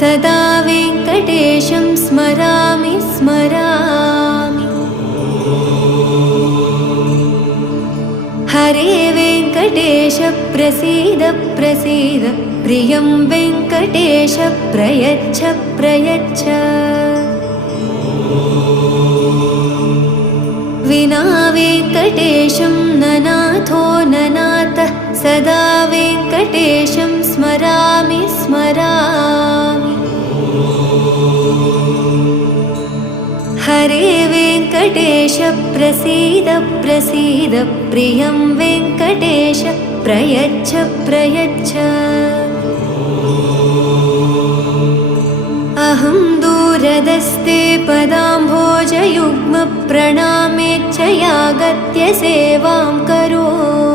सदा वेङ्कटेशं स्मरामि स्मरामि। हरे वेङ्कटेश प्रसीद प्रसीद, प्रियं वेङ्कटेश प्रयच्छ प्रयच्छ। विना वेङ्कटेशं ननाथो ननाथः, सदा वेङ्कटेशं स्मरामि स्मरामि। हरे वेङ्कटेश प्रसीद प्रसीद, प्रियं वेङ्कटेश प्रयच्छ प्रयच्छ। अहं दूरदस्ते पदाम्भोजयुग्म, प्रणामेच्छ यागत्य सेवां करोमि।